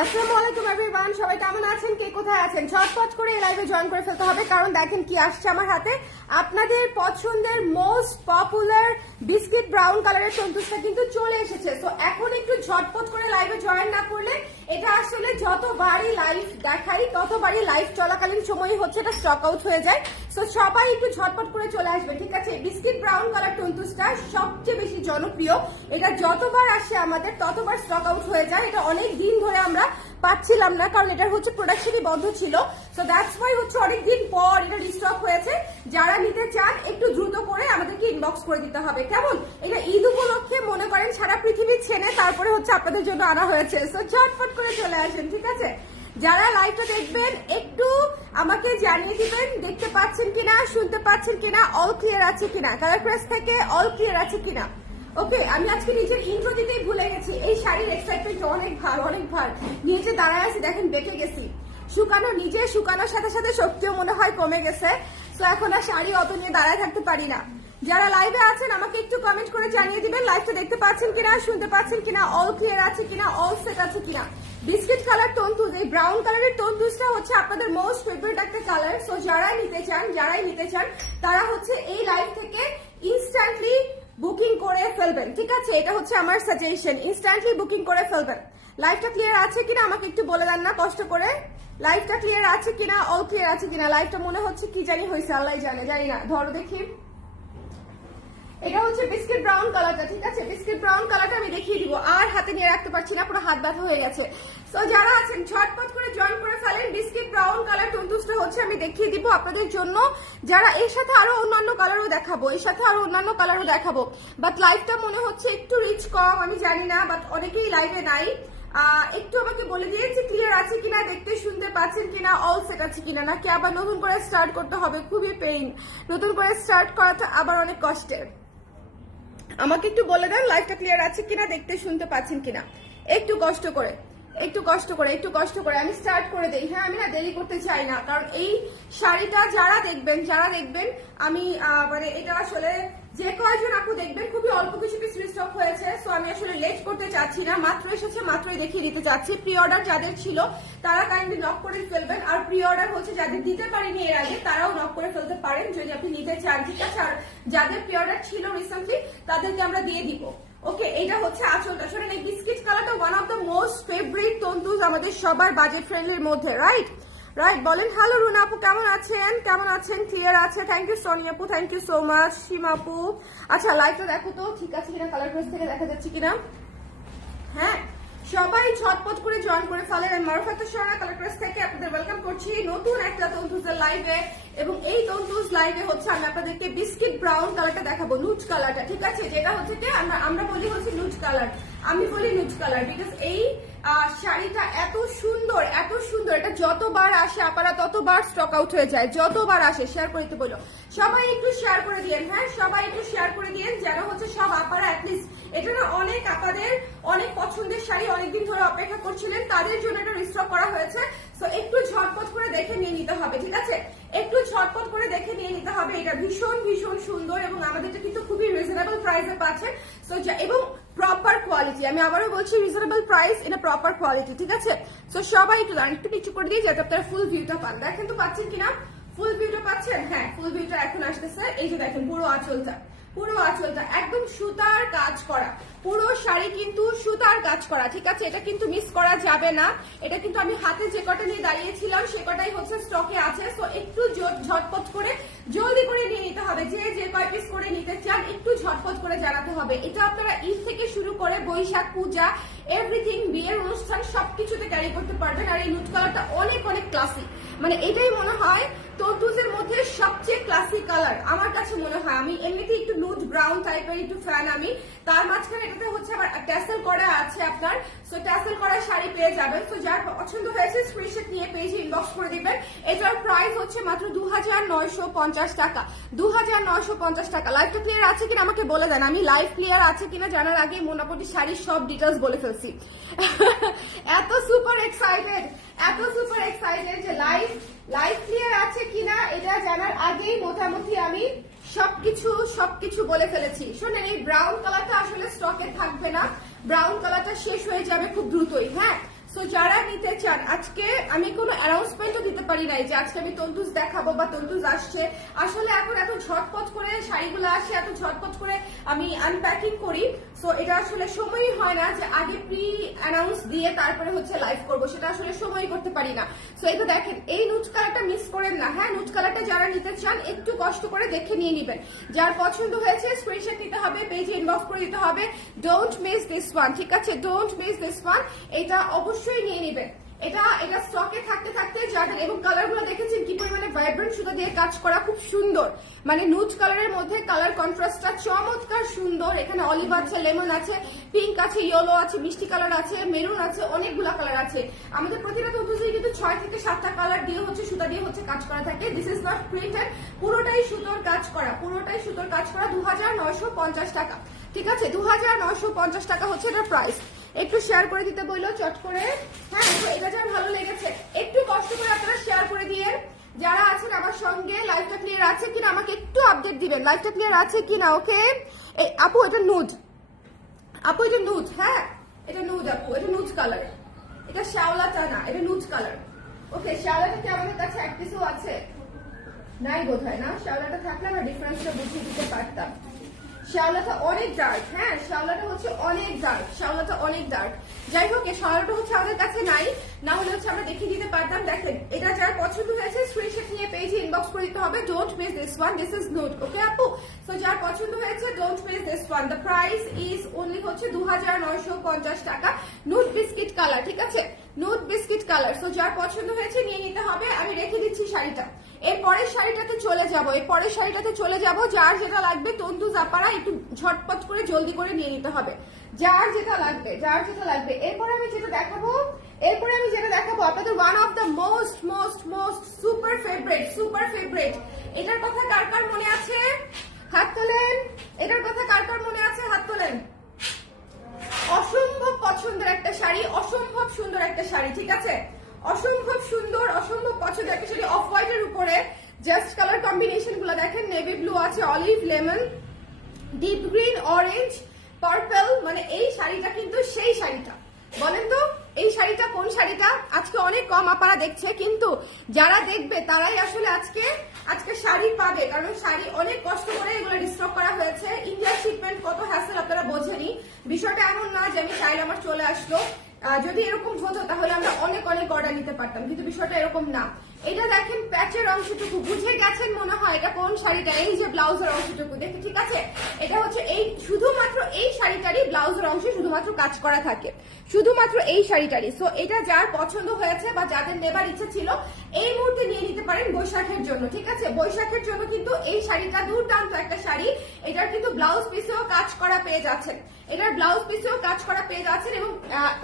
আসসালামু আলাইকুম এভরিওয়ান সবাই কেমন আছেন? কে কোথায় আছেন? ছটপট করে এই লাইভে জয়েন করে ফেলতে হবে, কারণ দেখেন কি আসছে আমার হাতে। আপনাদের পছন্দের মোস্ট পপুলার বিস্কিট ব্রাউন কালারের তন্তুসটা কিন্তু চলে এসেছে। তো এখন একটু ঝটপট করে লাইভে জয়েন না করলে এটা আসলে যতবারই লাইফ দেখাই, ততবারই লাইফ চলাকালীন সময় হচ্ছে এটা স্টক আউট হয়ে যায়। তো সবাই একটু ঝটপট করে চলে আসবে, ঠিক আছে? বিস্কিট ব্রাউন কালার টন্তুসটা সবচেয়ে বেশি জনপ্রিয়। এটা যতবার আসে আমাদের, ততবার স্টক আউট হয়ে যায়। এটা অনেক দিন ধরে আমরা পাচ্ছিলাম না, কারণ এটার হচ্ছে প্রোডাকশনই বন্ধ ছিল। সো দ্যাটস ওয়াই হচ্ছে অনেকদিন পর এটা রিস্টক হয়েছে। যারা নিতে চান, একটু দ্রুত করে আমাদেরকে ইনবক্স করে দিতে হবে। কেমন? এটা ঈদ উপলক্ষে মনে করেন সারা পৃথিবী ছেনে তারপরে হচ্ছে আপনাদের জন্য আনা হয়েছে। সো ঝটপট করে চলে আসেন, ঠিক আছে? যারা লাইভটা দেখবেন, একটু আমাকে জানিয়ে দিবেন, দেখতে পাচ্ছেন কিনা, শুনতে পাচ্ছেন কিনা অল ক্লিয়ার আছে কিনা? কালার প্রেস থেকে অল ক্লিয়ার আছে কিনা? ওকে আমি আজকে নিজের ইন্ট্রো দিতেই ভুলে গেছি। এই শাড়ির এক্সাইটমেন্ট অনেক ভার অনেক ভার। নিচে দাঁড়ায় আছি, দেখেন, বেঁকে গেছি। শুকানো, নিজে শুকানোর সাথে সাথে শক্তিও মনে হয় কমে গেছে। তো এখন আর শাড়ি অত নিয়ে দাঁড়ায় থাকতে পারি না। যারা লাইভে আছেন, আমাকে একটু কমেন্ট করে জানিয়ে দিবেন লাইভটা দেখতে পাচ্ছেন কিনা, শুনতে পাচ্ছেন কিনা অল ক্লিয়ার আছে কিনা অল সেট আছে কিনা। বিস্কিট কালার তন্তুজ এই ব্রাউন কালারের তন্তুজটা হচ্ছে আপনাদের মোস্ট ফেভারিট একটা কালার সো যারাই নিতে চান, যারাই নিতে চান, তারা হচ্ছে এই লাইভ থেকে ইনস্ট্যান্টলি বুকিং করে ফেলবেন, ঠিক আছে? এটা হচ্ছে আমার সাজেশন ইনস্ট্যান্টলি বুকিং করে ফেলবেন। লাইফটা ক্লিয়ার আছে কিনা আমাকে একটু বলে দেন না, কষ্ট করে। লাইফটা ক্লিয়ার আছে কিনা অল ক্লিয়ার আছে কিনা? লাইফটা মনে হচ্ছে কি জানি হয়েছে আল্লাহ জানে, জানি না। ধরো দেখি। এটা হচ্ছে বিস্কিট ব্রাউন কালারটা, ঠিক আছে? বিস্কিট ব্রাউন কালারটা আমি দেখিয়ে দিব। আর হাতে নিয়ে রাখতে পারছি না, পুরো হাত ব্যথা হয়ে গেছে। তো যারা আছেন, ঝটপট করে জয়েন করে ফেলেন। বিস্কিট ব্রাউন কালার টন্তুসটা হচ্ছে আমি দেখিয়ে দিব আপনাদের জন্য। যারা এর সাথে আরও অন্যান্য কালারও দেখাবো, এর সাথে আরও অন্যান্য কালারও দেখাবো। বাট লাইভটা মনে হচ্ছে একটু রিচ কম, আমি জানি না বাট অনেকেই লাইভে নাই। একটু আমাকে বলে দিয়েছে ক্লিয়ার আছে কিনা, দেখতে শুনতে পাচ্ছেন কিনা অল সেট আছে কিনা, নাকি আবার নতুন করে স্টার্ট করতে হবে? খুবই পেইন নতুন করে স্টার্ট করাটা আবার অনেক কষ্টের। আমাকে একটু বলে দেন লাইফটা ক্লিয়ার আছে কিনা, দেখতে শুনতে পাচ্ছেন কিনা। একটু কষ্ট করে, একটু কষ্ট করে, একটু কষ্ট করে। আমি স্টার্ট করে দেই। হ্যাঁ আমি না দেরি করতে চাই না। কারণ এই শাড়িটা যারা দেখবেন যারা দেখবেন, আমি মানে এটা আসলে যে কয়েকজন আপু দেখবেন, খুবই অল্প কিছু পিস স্টক হয়েছে সো আমি আসলে লেট করতে চাচ্ছি না। মাত্র এসেছে, মাত্রই দেখিয়ে দিতে চাচ্ছি। প্রি অর্ডার যাদের ছিল, তারা কাইন্ডলি নক করে ফেলবেন। আর প্রি অর্ডার হচ্ছে যাদের দিতে পারিনি এর আগে, তারাও নক করে ফেলতে পারেন। যদি আপনি নিতে চান, ঠিক আছে? আর যাদের প্রি অর্ডার ছিল রিসেন্টলি তাদেরকে আমরা দিয়ে দিব। ওকে এটা হচ্ছে আঁচলটা। শোনেন, এই বিস্কিট কালারটা one of the most favourite Tantuja আমাদের সবার বাজেট ফ্রেন্ডলির মধ্যে রাইট রাইট বলেন হ্যালো রুনা আপু, কেমন আছেন? কেমন আছেন? ক্লিয়ার আছে? থ্যাংক ইউ সোনি আপু thank you so much Seema আপু। আচ্ছা লাইটটা দেখো তো, ঠিক আছে কিনা? কালার ড্রেস থেকে দেখা যাচ্ছে কিনা? হ্যাঁ। সবাই ছটপট করে জয়েন করে ফেলেন আর মারফাত সরা কালার থেকে আপনাদের ওয়েলকাম করছি। নতুন একটা তন্তুজের লাইভে এবং এই তন্তুজ লাইভে হচ্ছে আমি আপনাদেরকে বিস্কিট ব্রাউন কালারটা দেখাবো নুজ কালারটা ঠিক আছে? যেটা হচ্ছে কি, আমরা আমরা বলি হচ্ছে নুজ কালার আমি বলি নুজ কালার বিকজ এই শাড়িটা এত সুন্দর এত সুন্দর, এটা যতবার আসে আপারা ততবার স্টক আউট হয়ে যায়, যতবার আসে শেয়ার করতে বলো। সবাই একটু শেয়ার করে দিয়েন হ্যাঁ? সবাই একটু শেয়ার করে দিয়েন যেন হচ্ছে সব আপারা অ্যাটলিস্ট এটা অনেক আপাদের অনেক পছন্দের শাড়ি অনেকদিন ধরে অপেক্ষা করছিলেন তাদের জন্য এটা রিস্টক করা হয়েছে। তো একটু ঝটপট করে দেখে নিয়ে নিতে হবে ঠিক আছে? একটু ঝটপট করে দেখে নিয়ে নিতে হবে এটা ভীষণ ভীষণ সুন্দর এবং আমাদের কিন্তু খুবই রিজনেবল প্রাইসে So, যা- এবং প্রপার কোয়ালিটি আমি আবারও বলছি রিজনেবল প্রাইস এটা প্রপার কোয়ালিটি ঠিক আছে? তো সবাই একটু দাঁড়ান, একটু নিচু করে দিয়ে যাতে আপনারা ফুল ভিউটা পান। দেখেন তো পাচ্ছেন কিনা? ফুল ভিউটা পাচ্ছেন? হ্যাঁ ফুল ভিউটা এখন আসতেছে। এই যে দেখেন পুরো আঁচলটা। পুরো আঁচলটা, একদম সুতার কাজ করা। পুরো শাড়ি কিন্তু সুতার কাজ করা, ঠিক আছে? এটা কিন্তু মিস করা যাবে না। এটা কিন্তু আমি হাতে যে কটা নিয়ে দাঁড়িয়েছিলাম, সে কটাই হচ্ছে স্টকে আছে। তো একটু ঝটপট করে, জলদি করে নিয়ে নিতে হবে। যে যে কয় পিস করে নিতে চান, একটু ঝটপট করে জানাতে হবে। এটা আপনারা ঈদ থেকে শুরু করে বৈশাখ, পূজা এভরিথিং বিয়ের অনুষ্ঠান সবকিছুতে ক্যারি করতে পারবেন। আর এই নুট কালারটা অনেক অনেক ক্লাসিক মানে এটাই মনে হয় তরতুজের মধ্যে সবচেয়ে ক্লাসিক কালার আমার কাছে মনে হয়, আমি এমনিতে একটু নুট ব্রাউন টাইপের একটু ফ্যান আমি। তার মাঝখানে এটাতে হচ্ছে আবার ট্যাসেল করা আছে আপনার। সো ট্যাসেল করা শাড়ি পেয়ে যাবেন। তো যার পছন্দ হয়েছে স্ক্রিনশট নিয়ে পেজে ইনবক্স করে দিবেন। এটার প্রাইস হচ্ছে মাত্র দু হাজার নয়শো পঞ্চাশ টাকা। দু হাজার নয়শো পঞ্চাশ টাকা। লাইভটা ক্লিয়ার আছে কিনা আমাকে বলে দেন। আমি লাইভ ক্লিয়ার আছে কিনা জানার আগে মোটামুটি শাড়ির সব ডিটেলস বলে ফেলছি। এত সুপার এক্সাইটেড এত সুপার এক্সাইটেড যে লাইফ লাইফ ক্লিয়ার আছে কিনা এটা জানার আগেই মোটামুটি আমি সবকিছু সবকিছু বলে ফেলেছি। শোনেন, এই ব্রাউন কালারটা আসলে স্টকে থাকবে না। ব্রাউন কালারটা শেষ হয়ে যাবে খুব দ্রুতই হ্যাঁ? সো যারা নিতে চান, আজকে আমি কোনো অ্যানাউন্সমেন্টও দিতে পারি নাই যে আজকে আমি তন্তুজ দেখাবো বা তন্তুজ আসছে। আসলে এখন এত ঝটপট করে শাড়িগুলো আসে, এত ঝটপট করে আমি আনপ্যাকিং করি। সো এটা আসলে সময়ই হয় না যে আগে প্রি অ্যানাউন্স দিয়ে তারপরে হচ্ছে লাইভ করব, সেটা আসলে সময়ই করতে পারি না। সো তো দেখেন, এই নুট কালারটা মিস করেন না। হ্যাঁ নুট কালারটা যারা নিতে চান, একটু কষ্ট করে দেখে নিয়ে নেবেন। যার পছন্দ হয়েছে স্ক্রিনশট নিতে হবে পেজে ইনবক্স করে দিতে হবে। ডোন্ট মিস দিস ওয়ান ঠিক আছে? ডোন্ট মিস দিস ওয়ান এটা অবশ্যই নিয়ে নেবেন এটা এটা স্টকে থাকতে থাকতে যাদের এবং কালারগুলো দেখেছেন কি পরিমাণে ভাইব্রেন্ট সুতা দিয়ে কাজ করা খুব সুন্দর। মানে নুট কালারের মধ্যে কালার কন্ট্রাস্টটা চমৎকার সুন্দর। এখানে অলিভ আছে লেমন আছে পিঙ্ক আছে ইয়েলো আছে, মিষ্টি কালার আছে মেরুন আছে, অনেকগুলা কালার আছে। আমাদের প্রতিটা তন্তুজে কিন্তু ছয় থেকে সাতটা কালার দিয়ে হচ্ছে, সুতা দিয়ে হচ্ছে কাজ করা থাকে দিস ইজ নট প্রিন্টেড পুরোটাই সুতোর কাজ করা, পুরোটাই সুতোর কাজ করা দু হাজার নয়শো পঞ্চাশ টাকা। ঠিক আছে? দু হাজার নয়শো পঞ্চাশ টাকা হচ্ছে এটার প্রাইস একটু শেয়ার করে দিতে বলল, চট করে। হ্যাঁ এটা যার ভালো লেগেছে। একটু কষ্ট করে আপনারা শেয়ার করে দিয়ে যারা আছেন আমার সঙ্গে লাইভটা ক্লিয়ার আছে কিনা আমাকে একটু আপডেট দিবেন। লাইভটা ক্লিয়ার আছে কিনা ওকে আপু, এটা নুড আপু, এটা নুজ হ্যাঁ? এটা নুজ আপু, এটা নুজ কালার এটা শ্যাওলাটা না, এটা নুজ কালার ওকে শ্যাওলাটা কি আমাদের কাছে এক পিসও আছে? নাই বোধ হয় না? শ্যাওলাটা থাকলে আমরা ডিফারেন্সটা বুঝিয়ে দিতে পারতাম। শ্যাওলাটা অনেক ডার্ক হ্যাঁ? শ্যাওলাটা হচ্ছে অনেক ডার্ক শ্যাওলাটা অনেক ডার্ক যাই হোক এই শ্যাওলাটা হচ্ছে আমাদের কাছে নাই। না হলে হচ্ছে আমরা দেখিয়ে দিতে পারতাম। দেখেন, এটা যার পছন্দ হয়েছে স্ক্রিনশট নিয়ে পেজে ইনবক্স করে দিতে হবে। Don't miss this one this is note okay আপু? সো যার পছন্দ হয়েছে don't miss this one the price is only হচ্ছে দু হাজার নশো পঞ্চাশ টাকা। নুট বিস্কিট কালার ঠিক আছে? নুট বিস্কিট কালার সো যার পছন্দ হয়েছে, নিয়ে নিতে হবে। আমি রেখে দিচ্ছি শাড়িটা। এর পরের শাড়িটাতে চলে যাব। এর পরের শাড়িটাতে চলে যাব, যার যেটা লাগবে তন্তু জাপারা একটু ঝটপট করে জলদি করে নিয়ে নিতে হবে। যার যেটা লাগবে, যার যেটা লাগবে। এরপরে আমি যেটা দেখাবো, এরপরে আমি যেটা দেখাবো আপনাদের one of the most most most super favourite super favourite এটার কথা কার কার মনে আছে? হাত তোলেন। এটার কথা কার কার মনে আছে? হাত তোলেন। অসম্ভব পছন্দের একটা শাড়ি, অসম্ভব সুন্দর একটা শাড়ি, ঠিক আছে? অসম্ভব সুন্দর, অসম্ভব পছন্দ শাড়ি অফ হোয়াইটের উপরে। জাস্ট কালার কম্বিনেশনগুলো দেখেন নেভি ব্লু আছে olive lemon deep green orange purple মানে এই শাড়িটা কিন্তু সেই শাড়িটা। বলেন তো, এই শাড়িটা কোন শাড়িটা? আজকে অনেক কম আপারা দেখছে, কিন্তু যারা দেখবে, তারাই আসলে আজকে আজকে শাড়ি পাবে। কারণ শাড়ি অনেক কষ্ট করে এগুলো ডিস্ট্রব করা হয়েছে। ইন্ডিয়া শিপমেন্ট কত হ্যাসেল আপনারা বোঝেনি। বিষয়টা এমন না যে আমি চাইলে আমার চলে আসলো। যদি এরকম হতো তাহলে আমরা অনেক অনেক অর্ডার নিতে পারতাম। কিন্তু বিষয়টা এরকম না। এটা দেখেন প্যাচের অংশটুকু। বুঝে গেছেন মনে হয় এটা কোন শাড়িটা? এই যে ব্লাউজের অংশটুকু দেখে ঠিক আছে? এটা হচ্ছে এই, শুধুমাত্র এই শাড়িটারই ব্লাউজের অংশে শুধুমাত্র কাজ করা থাকে। শুধুমাত্র এই শাড়িটারই। সো এটা যার পছন্দ হয়েছে বা যাদের নেবার ইচ্ছা ছিল, এই মুহূর্তে নিয়ে নিতে পারেন বৈশাখের জন্য, ঠিক আছে? বৈশাখের জন্য কিন্তু এই শাড়িটা দুর্দান্ত একটা শাড়ি। এটার কিন্তু ব্লাউজ পিসেও কাজ করা পেয়ে যাচ্ছেন। এটার ব্লাউজ পিসেও কাজ করা পেয়ে যাচ্ছেন এবং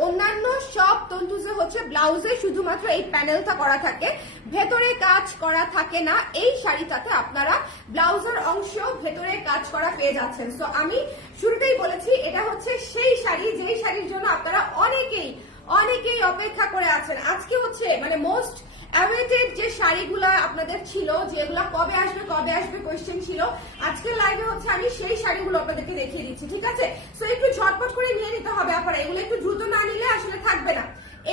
অন্যান্য সব তন্তুজে হচ্ছে ব্লাউজে শুধুমাত্র এই প্যানেলটা করা থাকে। ভেতরে কাজ করা থাকে না। এই শাড়িটাতে আপনারা ব্লাউজের অংশ ভেতরে কাজ করা পেয়ে যাচ্ছেন। সো আমি শুরুতেই বলেছি, এটা হচ্ছে সেই শাড়ি, যেই শাড়ির জন্য আপনারা অনেকেই অনেকেই অপেক্ষা করে আছেন। আজকে হচ্ছে মানে মোস্ট অ্যাওয়েটেড যে শাড়িগুলো আপনাদের ছিল, যেগুলা কবে আসবে কবে আসবে কোয়েশ্চেন ছিল আজকের লাইভে হচ্ছে আমি সেই শাড়িগুলো আপনাদেরকে দেখিয়ে দিচ্ছি, ঠিক আছে? সো একটু ঝটপট করে নিয়ে নিতে হবে আপনারা। এগুলো একটু দ্রুত না নিলে আসলে থাকবে না।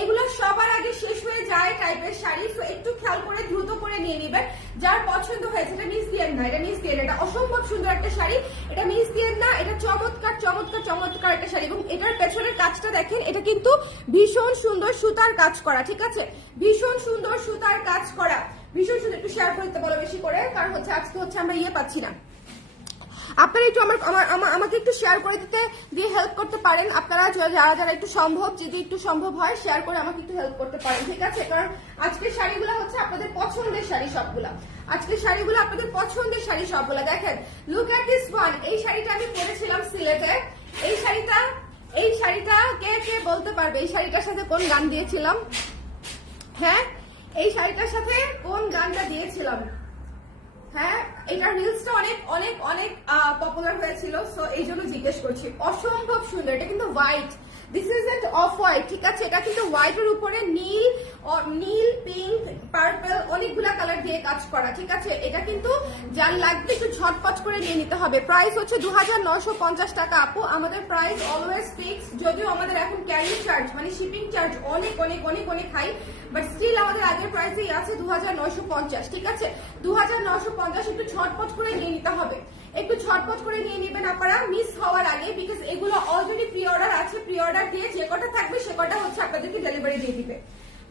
এগুলো সবার আগে শেষ হয়ে যায় টাইপের শাড়ি তো একটু খেয়াল করে দ্রুত করে নিয়ে নেবেন। যার পছন্দ হয়েছে, এটা মিস দিয়েন না এটা মিস দিয়েন এটা অসম্ভব সুন্দর একটা শাড়ি। এটা মিস দিয়েন না এটা চমৎকার চমৎকার চমৎকার একটা শাড়ি এবং এটার পেছনের কাজটা দেখেন, এটা কিন্তু ভীষণ সুন্দর সুতার কাজ করা, ঠিক আছে? ভীষণ সুন্দর সুতার কাজ করা। ভীষণ সুন্দর, একটু শেয়ার করতে বলো বেশি করে, কারণ হচ্ছে আজকে হচ্ছে আমরা ইয়ে পাচ্ছি না। আপনারা একটু আমার আমার আমাকে একটু শেয়ার করে দিতে, দিয়ে হেল্প করতে পারেন। আপনারা যারা যারা একটু সম্ভব, যদি একটু সম্ভব হয় শেয়ার করে আমাকে একটু হেল্প করতে পারেন, ঠিক আছে? কারণ আজকের শাড়িগুলো হচ্ছে আপনাদের পছন্দের শাড়ি সবগুলা। আজকের শাড়িগুলো আপনাদের পছন্দের শাড়ি সবগুলা। দেখেন লুক অ্যাট দিস ওয়ান এই শাড়িটা আমি পরেছিলাম সিলেটে। এই শাড়িটা এই শাড়িটা কে কে বলতে পারবে? এই শাড়িটার সাথে কোন গান দিয়েছিলাম? হ্যাঁ? এই শাড়িটার সাথে কোন গানটা দিয়েছিলাম? হ্যাঁ এটা রিলসটা অনেক অনেক অনেক পপুলার হয়েছিল সো এই জন্য জিজ্ঞেস করছি। অসম্ভব সুন্দর, এটা কিন্তু white this is at off white ঠিক আছে? এটা কিন্তু হোয়াইটের উপরে নীল নীল পিঙ্ক পার্পল অনেকগুলা কালার দিয়ে কাজ করা, ঠিক আছে? এটা কিন্তু যার লাগবে একটু ঝটপট করে নিয়ে নিতে হবে। প্রাইস হচ্ছে দু টাকা, আপু। আমাদের প্রাইস অলওয়েজ ফিক্স যদিও আমাদের এখন ক্যারি চার্জ মানে শিপিং চার্জ অনেক অনেক অনেক অনেক হাই বাট স্টিল আমাদের আগের প্রাইসেই আছে দু হাজার নয়শো পঞ্চাশ, ঠিক আছে? দু হাজার নয়শো পঞ্চাশ একটু ঝটপট করে নিয়ে নিতে হবে। একটু ঝটপট করে নিয়ে নেবেন আপনারা মিস হওয়ার আগে বিকজ এগুলো অলরেডি প্রি অর্ডার আছে। প্রি অর্ডার দিয়ে যে কটা থাকবে, সে কটা হচ্ছে আপনাদেরকে ডেলিভারি দিয়ে দিবে।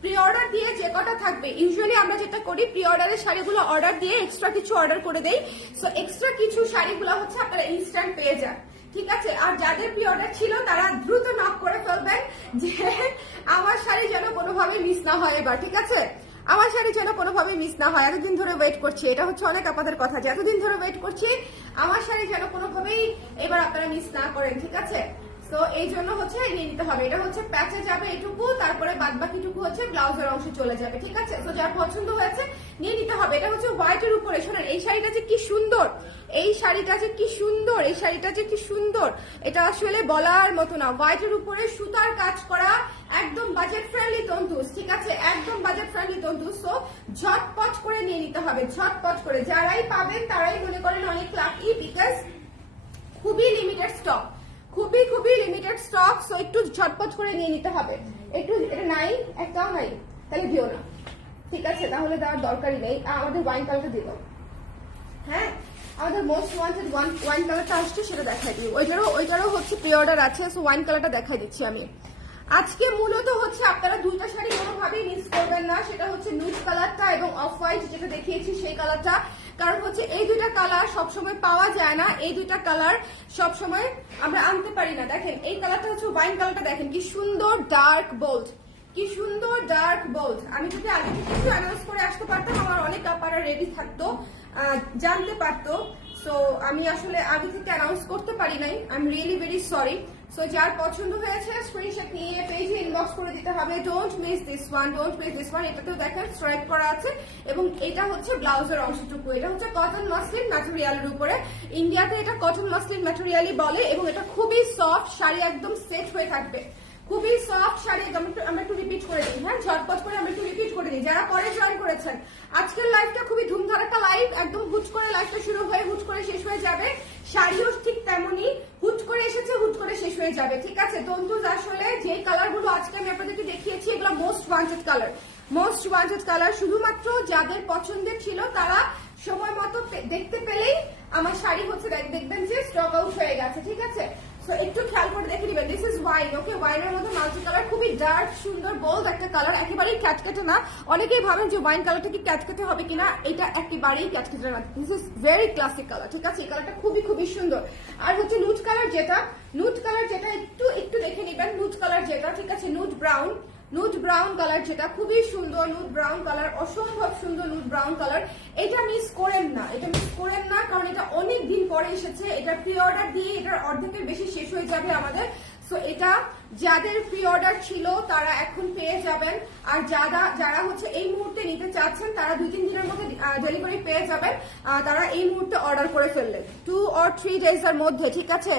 প্রি অর্ডার দিয়ে যে কটা থাকবে ইউজুয়ালি আমরা যেটা করি প্রি অর্ডারের শাড়িগুলো অর্ডার দিয়ে এক্সট্রা কিছু অর্ডার করে দেই। সো এক্সট্রা কিছু শাড়িগুলো হচ্ছে আপনারা ইনস্ট্যান্ট পেয়ে যান। ঠিক আছে? আর যাদের প্রি অর্ডার ছিল, তারা দ্রুত নক করে ফেলবেন যে, আমার শাড়ি যেন কোনোভাবে মিস না হয় এবার। ঠিক আছে? আমার শাড়ি যেন কোনোভাবে মিস না হয়, এতদিন ধরে ওয়েট করছি, এটা হচ্ছে অনেক আপনাদের কথা, যে এতদিন ধরে ওয়েট করছি, আমার শাড়ি যেন কোনোভাবেই এবার আপনারা মিস না করেন, ঠিক আছে? তো এই জন্য হচ্ছে নিয়ে নিতে হবে। এটা হচ্ছে প্যাচে যাবে এটুকু, তারপরে বাদ বাকিটুকু হচ্ছে ব্লাউজের অংশে চলে যাবে, ঠিক আছে? তো যার পছন্দ হয়েছে, নিয়ে নিতে হবে। এটা হচ্ছে হোয়াইটের উপরে। শোনেন, এই শাড়িটা যে কি সুন্দর! এই শাড়িটা যে কি সুন্দর! এই শাড়িটা যে কি সুন্দর! এটা আসলে বলার মতো না। হোয়াইটের উপরে সুতার কাজ করা একদম বাজেট ফ্রেন্ডলি তন্তুস ঠিক আছে? একদম বাজেট ফ্রেন্ডলি তন্তুস সো ঝটপট করে নিয়ে নিতে হবে, ঝটপট করে। যারাই পাবেন, তারাই মনে করেন অনেক লাকি বিকজ খুবই লিমিটেড স্টক খুবই খুবই লিমিটেড স্টক সো একটু ঝটপট করে নিয়ে নিতে হবে। একটু, এটা নাই একটাও নাই, তাহলে দিও না। ঠিক আছে, তাহলে দেওয়ার দরকারই নেই। আমাদের ওয়াইন কালারটা দিল হ্যাঁ? আমাদের মোস্ট ওয়ান্টেড ওয়ান ওয়াইন কালারটা আসছে, সেটা দেখাই দিই। ওইটারও ওইটারও হচ্ছে প্রি অর্ডার আছে সো ওয়াইন কালারটা দেখাই দিচ্ছি আমি। আজকে মূলত হচ্ছে আপনারা দুইটা শাড়ি কোনোভাবেই মিস করবেন না। সেটা হচ্ছে নুড কালারটা এবং অফ হোয়াইট যেটা দেখিয়েছি সেই কালারটা কারণ হচ্ছে এই দুইটা কালার সবসময় পাওয়া যায় না। এই দুইটা কালার সবসময় আমরা আনতে পারি না। দেখেন, এই কালারটা হচ্ছে ওয়াইন কালারটা দেখেন, কি সুন্দর ডার্ক বোল্ড কি সুন্দর ডার্ক বোল্ড আমি যদি আগে থেকে একটু অ্যানাউন্স করে আসতে পারতাম, আমার অনেক কাপারা রেডি থাকতো জানতে পারতো। সো আমি আসলে আগে থেকে অ্যানাউন্স করতে পারি নাই। I am really very sorry so যার পছন্দ হয়েছে স্ক্রিনশট নিয়ে পেজে ইনবক্স করে দিতে হবে। Don't miss this one don't miss this one এটাতেও দেখেন স্ট্রাইপ করা আছে। এবং এটা হচ্ছে ব্লাউজের অংশটুকু। এটা হচ্ছে কটন মাসলিন ম্যাটেরিয়ালের উপরে। ইন্ডিয়াতে এটা কটন মাসলিন ম্যাটেরিয়ালই বলে, এবং এটা খুবই সফট শাড়ি একদম সেট হয়ে থাকবে। খুবই সফট শাড়ি। আমরা একটু রিপিট করে দিই। হ্যাঁ ঝটপট করে আমরা একটু রিপিট করে দিই। যারা পরে জয়েন করেছেন, আজকের লাইভটা খুবই ধুমধার একটা লাইভ একদম হুট করে লাইভটা শুরু হয়ে, হুট করে শেষ হয়ে যাবে। শাড়িও ঠিক তেমনই হুট করে এসেছে, হুট করে শেষ হয়ে যাবে, ঠিক আছে? তন্তুজ আসলে যে কালারগুলো আজকে আমি আপনাদেরকে দেখিয়েছি, এগুলো most wanted colour most wanted colour শুধুমাত্র যাদের পছন্দের ছিল, তারা সময় মতো দেখতে পেলেই আমার শাড়ি হচ্ছে, দেখ- দেখবেন যে স্টক আউট হয়ে গেছে, ঠিক আছে? একটু খেয়াল করে দেখে নিবেন। দিস ইজ ওয়াইন ওকে ওয়াইনের মধ্যে মাল্টি কালার খুবই ডার্ক সুন্দর বোল্ড একটা কালার একেবারেই ক্যাটকেটে না। অনেকেই ভাবেন যে ওয়াইন কালারটা কি ক্যাটকেটে হবে কিনা, এটা একেবারেই ক্যাটকেটে না। This is very classic colour ঠিক আছে? এই কালারটা খুবই খুবই সুন্দর। আর হচ্ছে নুট কালার যেটা নুট কালার যেটা একটু একটু দেখে নিবেন। নুট কালার যেটা, ঠিক আছে? Nude brown nude brown colour যেটা খুবই সুন্দর নুট ব্রাউন কালার অসম্ভব সুন্দর নুট ব্রাউন কালার এটা মিস করেন না। এটা মিস করেন না, কারণ এটা অনেক দিন পরে এসেছে এটা প্রি অর্ডার দিয়ে এটার অর্ধেকের বেশি শেষ হয়ে যাবে আমাদের। সো এটা যাদের প্রি অর্ডার ছিল, তারা এখন পেয়ে যাবেন। আর যারা যারা হচ্ছে এই মুহূর্তে নিতে চাচ্ছেন, তারা দুই তিন দিনের মধ্যে ডেলিভারি পেয়ে যাবেন। তারা এই মুহূর্তে অর্ডার করে ফেললেন। টু অর থ্রি ডেজ এর মধ্যে, ঠিক আছে?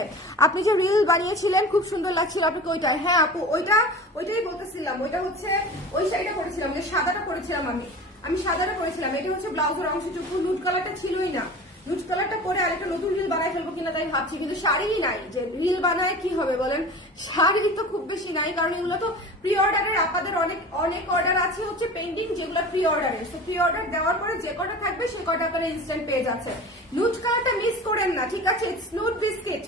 আপনি যে রিল বানিয়েছিলেন, খুব সুন্দর লাগছিল আপনাকে ওইটা। হ্যাঁ আপু, ওইটা, ওইটাই বলতেছিলাম। ওইটা হচ্ছে, ওই শাড়িটা করেছিলাম যে সাদাটা করেছিলাম আমি। আমি সাদাটা করেছিলাম এটা হচ্ছে ব্লাউজের অংশটুকু নুট কালারটা ছিলই না। নুট কালারটা পরে আরেকটা নতুন রিল বানাই ফেলব কিনা তাই ভাবছি, কিন্তু শাড়িই নাই। যে রিল বানায় কি হবে বলেন? শাড়ি তো খুব বেশি নাই, কারণ এগুলো তো প্রি অর্ডারের আপনাদের অনেক অনেক অর্ডার আছে হচ্ছে পেন্ডিং যেগুলো প্রি অর্ডারের তো প্রি অর্ডার দেওয়ার পরে যে কটা থাকবে সে কটা করে ইনস্ট্যান্ট পেয়ে যাচ্ছে। নুট কালারটা মিস করেন না, ঠিক আছে? It's nude biscuit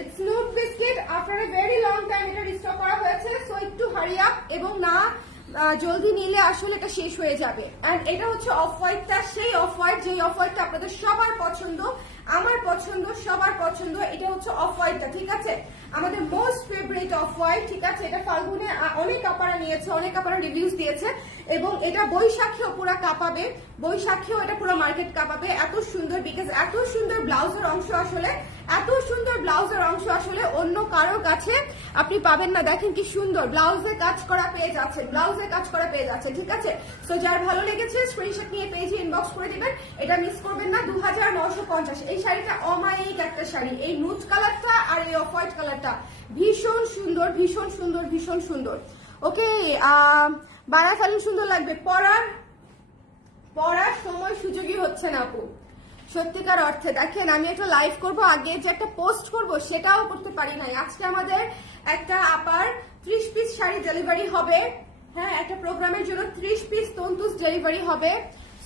it's nude biscuit after a very long time এটা রিস্টক করা হয়েছে সো একটু হারি আপ এবং না জলদি নিলে আসলে এটা শেষ হয়ে যাবে। এন্ড এটা হচ্ছে অফ হোয়াইটটা সেই অফ হোয়াইট যেই অফ হোয়াইটটা আপনাদের সবার পছন্দ, আমার পছন্দ, সবার পছন্দ, এটা হচ্ছে অফ হোয়াইটটা ঠিক আছে? আমাদের মোস্ট ফেভারিট অফ হোয়াইট ঠিক আছে? এটা ফাল্গুনে অনেক কাপারা নিয়েছে, অনেক কাপারা রিভিউজ দিয়েছে, এবং এটা বৈশাখীও পুরো কাঁপাবে, বৈশাখীও এটা পুরো মার্কেট কাঁপাবে, এত সুন্দর বিকজ এত সুন্দর ব্লাউজের অংশ আসলে এত সুন্দর ব্লাউজের অংশ আসলে অন্য কারও কাছে আপনি পাবেন না। দেখেন কি সুন্দর। ব্লাউজে কাজ করা পেয়ে যাচ্ছে ব্লাউজে কাজ করা পেয়ে যাচ্ছে ঠিক আছে? সো যার ভালো লেগেছে স্ক্রিনশট নিয়ে পেজে ইনবক্স করে দিবেন। এটা মিস করবেন না। দু এই শাড়িটা অমায়িক একটা শাড়ি। এই নুট কালারটা আর এই অফ হোয়াইট কালারটা ভীষণ সুন্দর ভীষণ সুন্দর ভীষণ সুন্দর। ওকে বাড়া সুন্দর লাগবে। পরার পড়ার সময় সুযোগই হচ্ছে না আপু। সত্যিকার অর্থে, দেখেন, আমি একটা লাইভ করব, আগে যে একটা পোস্ট করব, সেটাও করতে পারি নাই। আজকে আমাদের একটা আপার ত্রিশ পিস শাড়ি ডেলিভারি হবে। হ্যাঁ একটা প্রোগ্রামের জন্য ত্রিশ পিস তন্তুস ডেলিভারি হবে।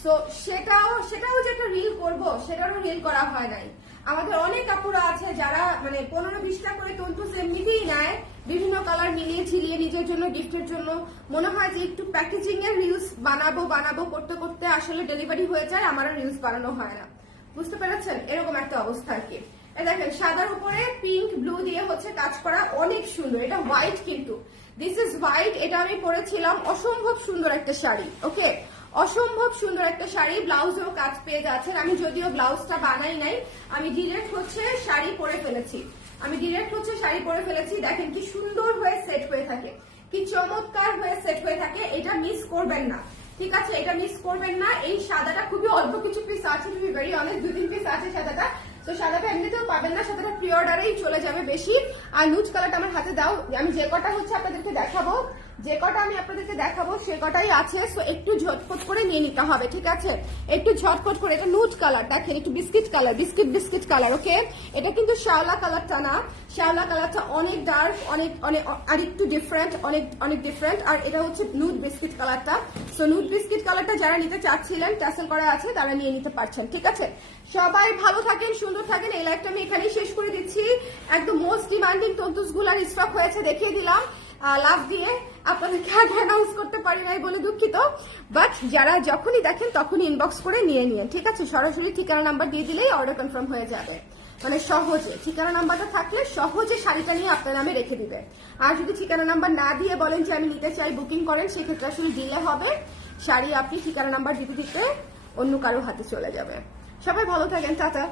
সো সেটাও সেটাও যে একটা রিল করব, সেটারও রিল করা হয় নাই। আমাদের অনেক কাপড় আছে যারা মানে পনেরো বিশটা করে তন্তুস এমনিতেই নেয়। বিভিন্ন কালার মিলিয়ে ঝিলিয়ে নিজের জন্য গিফটের জন্য। মনে হয় যে একটু প্যাকেজিং এর রিলস বানাবো বানাবো, করতে করতে আসলে ডেলিভারি হয়ে যায়, আমারও রিলস বানানো হয় না। বুঝতে পেরেছেন? এরকম একটা অবস্থা আর কি। দেখেন, সাদার উপরে পিঙ্ক ব্লু দিয়ে হচ্ছে কাজ করা অনেক সুন্দর। এটা হোয়াইট কিন্তু। দিস ইজ হোয়াইট এটা আমি পরেছিলাম অসম্ভব সুন্দর একটা শাড়ি, ওকে? অসম্ভব সুন্দর একটা শাড়ি, ব্লাউজেও কাজ পেয়ে যাচ্ছেন। আমি যদিও ব্লাউজটা বানাই নাই, আমি ডিরেক্ট হচ্ছে শাড়ি পরে ফেলেছি। আমি ডিরেক্ট হচ্ছে শাড়ি পরে ফেলেছি। দেখেন কি সুন্দর হয়ে সেট হয়ে থাকে, কি চমৎকার হয়ে সেট হয়ে থাকে, এটা মিস করবেন না। ঠিক আছে, এটা মিক্স করবেন না। এই সাদাটা খুবই অল্প কিছু পিস আছে টু বি ভেরি অনেস্ট দু তিন পিস আছে সাদাটা। তো সাদাটা এমনিতেও পাবেন না, সাদাটা প্রি অর্ডারেই চলে যাবে বেশি। আর নুজ কালারটা আমার হাতে দাও, আমি যে কটা হচ্ছে আপনাদেরকে দেখাবো। যে কটা আমি আপনাদেরকে দেখাবো, সে কটাই আছে সো একটু ঝটপট করে নিয়ে নিতে হবে, ঠিক আছে? একটু ঝটপট করে, এটা নুট কালার দেখেন, একটু biscuit colour biscuit biscuit colour okay এটা কিন্তু শ্যাওলা কালারটা না, শ্যাওলা কালারটা অনেক ডার্ক অনেক অনেক, আর একটু ডিফারেন্ট অনেক অনেক ডিফারেন্ট আর এটা হচ্ছে নুড বিস্কিট কালারটা সো নুড বিস্কিট কালারটা যারা নিতে চাচ্ছিলেন ট্যাসেল করা আছে, তারা নিয়ে নিতে পারছেন, ঠিক আছে? সবাই ভালো থাকেন, সুন্দর থাকেন, এই লাইফটা আমি এখানেই শেষ করে দিচ্ছি। একদম মোস্ট ডিমান্ডিং তন্তুসগুলার স্টক হয়েছে, দেখিয়ে দিলাম। লাভ দিয়ে আপনাদেরকে আগে অ্যানাউন্স করতে পারি নাই বলে দুঃখিত বাট যারা যখনই দেখেন তখনই ইনবক্স করে নিয়ে নিন ঠিক আছে? সরাসরি ঠিকানা নাম্বার দিয়ে দিলেই অর্ডার কনফার্ম হয়ে যাবে। মানে সহজে, ঠিকানা নাম্বারটা থাকলে সহজে শাড়িটা নিয়ে আপনার নামে রেখে দিবে। আর যদি ঠিকানা নাম্বার না দিয়ে বলেন যে আমি নিতে চাই বুকিং করেন, সেক্ষেত্রে আসলে দিলে হবে। শাড়ি আপনি ঠিকানা নাম্বার দিতে দিতে অন্য কারও হাতে চলে যাবে। সবাই ভালো থাকেন, টাটা।